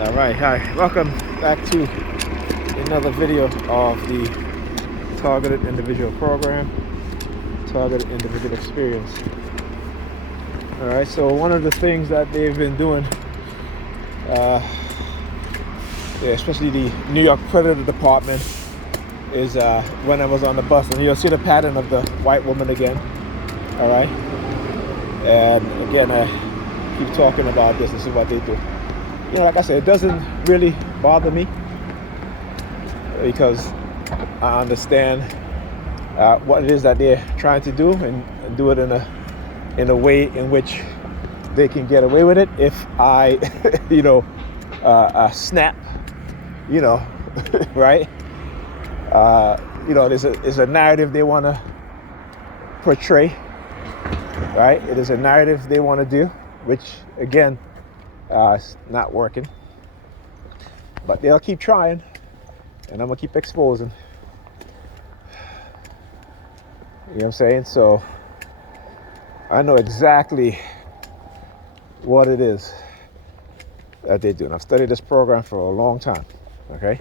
All right, hi, welcome back to another video of the Targeted Individual Program, Targeted Individual Experience. All right, so one of the things that they've been doing, especially the New York Predator Department, is when I was on the bus, and you'll see the pattern of the white woman again. All right, and again, I keep talking about this. This is what they do. You know, like I said, it doesn't really bother me because I understand what it is that they're trying to do, and do it in a way in which they can get away with it. If I, snap, right? There's a narrative they want to portray, right? It is a narrative they want to do, which again, it's not working. But they'll keep trying, and I'm gonna keep exposing. You know what I'm saying? So I know exactly what it is that they do. And I've studied this program for a long time, okay?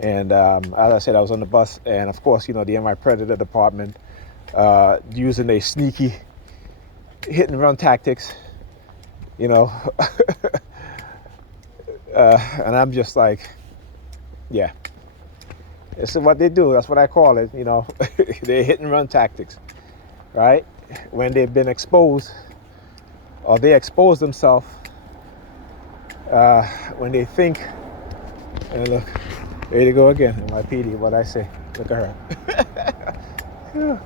And as I said, I was on the bus, and of course, the NY Predator Department using a sneaky hit and run tactics, and I'm just like, yeah, this is what they do. That's what I call it. They're hit and run tactics, right? When they've been exposed, or they expose themselves, when they think, and look, there you go again, NYPD, what I say, look at her.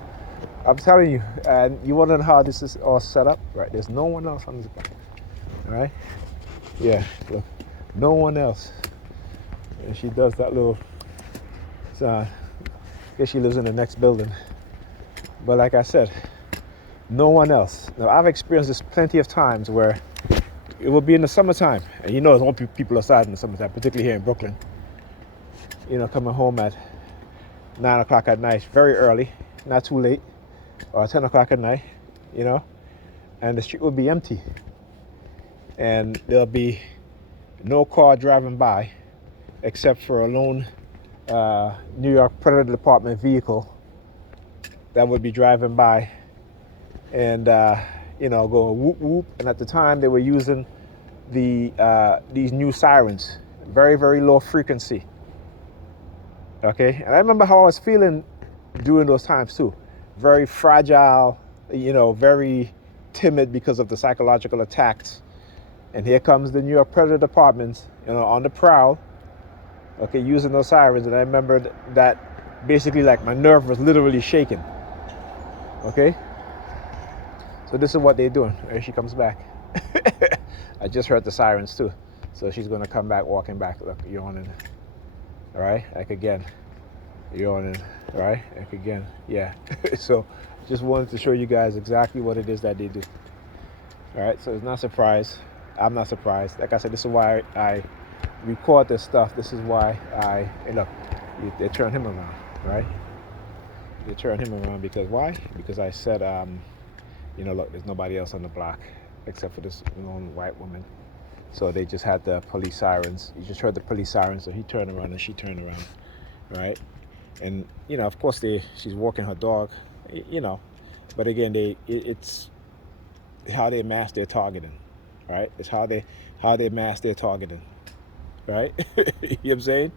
I'm telling you, and you want to know how this is all set up, right? There's no one else on this block, all right? Yeah, look, no one else. And she does that little sign. I guess she lives in the next building. But like I said, no one else. Now, I've experienced this plenty of times where it will be in the summertime, and there's all people outside in the summertime, particularly here in Brooklyn. Coming home at 9 o'clock at night, very early, not too late, or 10 o'clock at night, and the street will be empty. And there'll be no car driving by except for a lone New York Predator Department vehicle that would be driving by and, going whoop whoop. And at the time, they were using these new sirens, very, very low frequency. Okay, and I remember how I was feeling during those times too. Very fragile, very timid because of the psychological attacks. And here comes the New York Predator Department, on the prowl, okay, using those sirens. And I remember that basically, like, my nerve was literally shaking. Okay, so this is what they're doing. Here she comes back. I just heard the sirens too, so she's gonna come back, walking back. Look, yawning. All right, like again, yawning. All right, like again, yeah. So just wanted to show you guys exactly what it is that they do. All right, so it's not surprised. I'm not surprised. Like I said, this is why I record this stuff. This is why they turn him around, right? They turn him around because why? Because I said, look, there's nobody else on the block except for this lone white woman. So they just had the police sirens. You just heard the police sirens, so he turned around and she turned around, right? And of course she's walking her dog, but again, it's how they mask their targeting, right? It's how they mask their targeting, right? You know what I'm saying?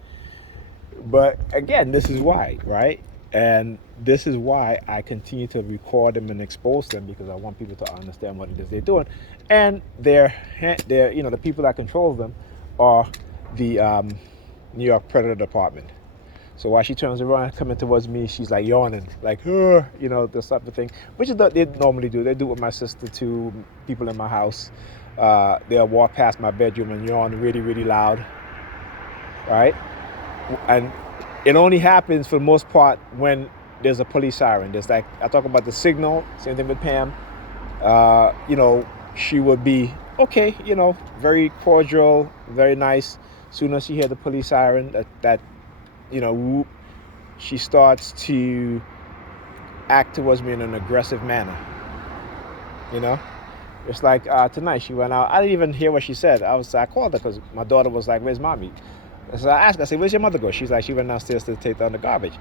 But again, this is why, right? And this is why I continue to record them and expose them, because I want people to understand what it is they're doing. And they're the people that control them are the New York Predator Department. So while she turns around, coming towards me, she's like yawning, like, this type of thing, which is what they normally do. They do it with my sister too, people in my house. They'll walk past my bedroom and yawn really, really loud, right? And it only happens for the most part when there's a police siren. There's, like, I talk about the signal, same thing with Pam. She would be okay, very cordial, very nice. Soon as she hears the police siren, that whoop, she starts to act towards me in an aggressive manner, It's like tonight she went out. I didn't even hear what she said. I called her because my daughter was like, "Where's mommy?" So I asked her, I said, "Where's your mother go?" She's like, "She went downstairs to take down the garbage."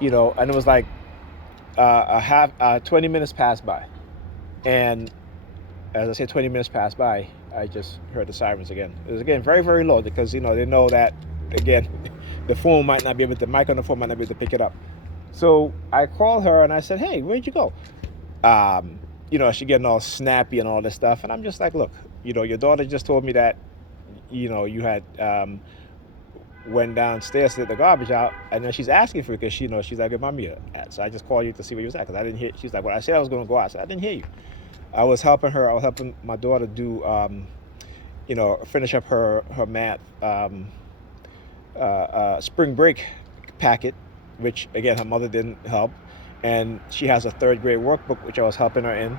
And it was like 20 minutes passed by, and as I said, 20 minutes passed by, I just heard the sirens again. It was again very, very low because they know that again, the phone might not be able to, mic on the phone might not be able to pick it up. So I called her and I said, "Hey, where'd you go?" She getting all snappy and all this stuff, and I'm just like, "Look, your daughter just told me that, you had went downstairs to get the garbage out, and then she's asking for it because she's like, where mommy at?" So I just called you to see where you was at because I didn't hear. She's like, "Well, I said I was going to go out." I said, "I didn't hear you." I was helping her. I was helping my daughter do, finish up her math spring break packet, which again her mother didn't help, and she has a third grade workbook which I was helping her in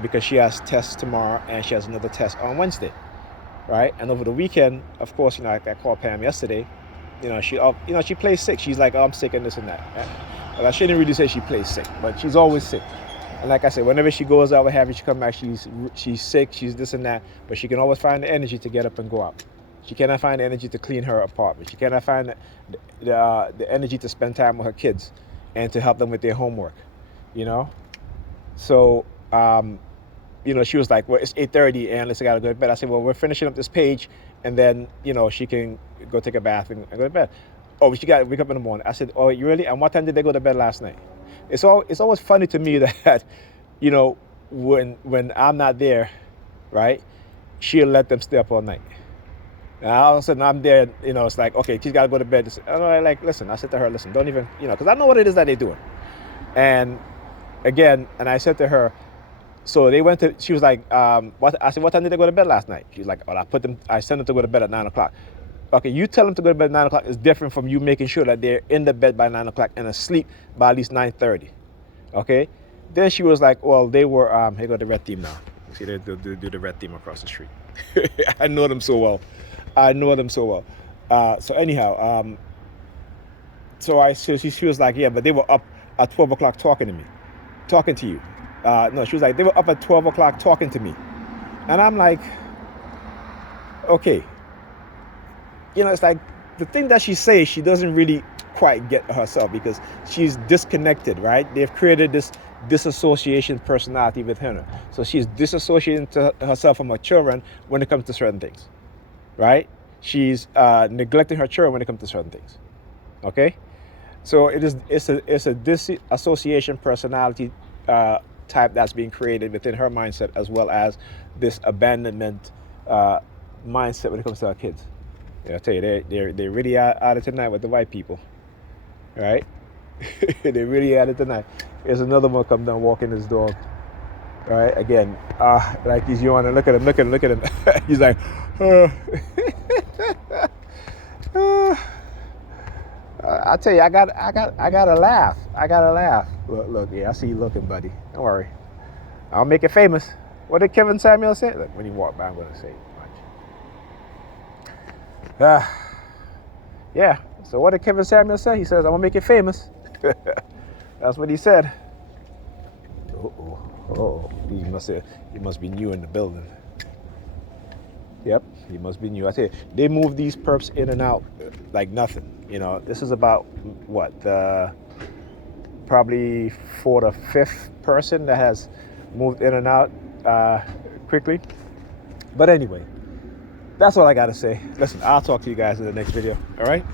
because she has tests tomorrow and she has another test on Wednesday, right? And over the weekend, of course, I called Pam yesterday. She plays sick. She's like, "Oh, I'm sick," and this and that. Well, I shouldn't really say she plays sick, but she's always sick. And like I said, whenever she goes out, what have you, she come back, she's sick, she's this and that, but she can always find the energy to get up and go out. She cannot find the energy to clean her apartment. She cannot find the energy to spend time with her kids and to help them with their homework, So, she was like, "Well, it's 8:30 and let's gotta go to bed." I said, "Well, we're finishing up this page and then, she can go take a bath and go to bed." "Oh, she got to wake up in the morning." I said, "Oh, you really? And what time did they go to bed last night?" It's always funny to me that, when I'm not there, right, she'll let them stay up all night. And all of a sudden I'm there, it's like, okay, she's got to go to bed. I'm like, listen, I said to her, listen, don't even, because I know what it is that they're doing. And again, and I said to her, so they went to, she was like, what? I said, what time did they go to bed last night? She's like, well, I sent them to go to bed at 9 o'clock. Okay, you tell them to go to bed at 9 o'clock is different from you making sure that they're in the bed by 9 o'clock and asleep by at least 9:30. Okay? Then she was like, well, they were, here go the red team now. See, they do the red team across the street. I know them so well. So anyhow, she was like, yeah, but they were up at 12 o'clock talking to you. No, she was like, they were up at 12 o'clock talking to me. And I'm like, okay. It's like the thing that she says, she doesn't really quite get herself because she's disconnected, right? They've created this disassociation personality within her. So she's disassociating herself from her children when it comes to certain things, right? She's neglecting her children when it comes to certain things, okay? So it's a disassociation personality type that's being created within her mindset, as well as this abandonment mindset when it comes to our kids. I tell you, they're really out of tonight with the white people, right? They're really out of tonight. There's another one come down walking his dog, right? Again, like he's yawning. Look at him. He's like, I tell you, I gotta laugh. Look, yeah, I see you looking, buddy. Don't worry, I'll make it famous. What did Kevin Samuel say? Look, when he walked by, I'm gonna say, yeah. So what did Kevin Samuel say? He says, "I'm gonna make it famous." That's what he said. He must be new in the building. Yep, he must be new. I tell you, they move these perps in and out like nothing. This is about what, probably 4th or 5th person that has moved in and out quickly. But anyway, that's all I gotta say. Listen, I'll talk to you guys in the next video. All right.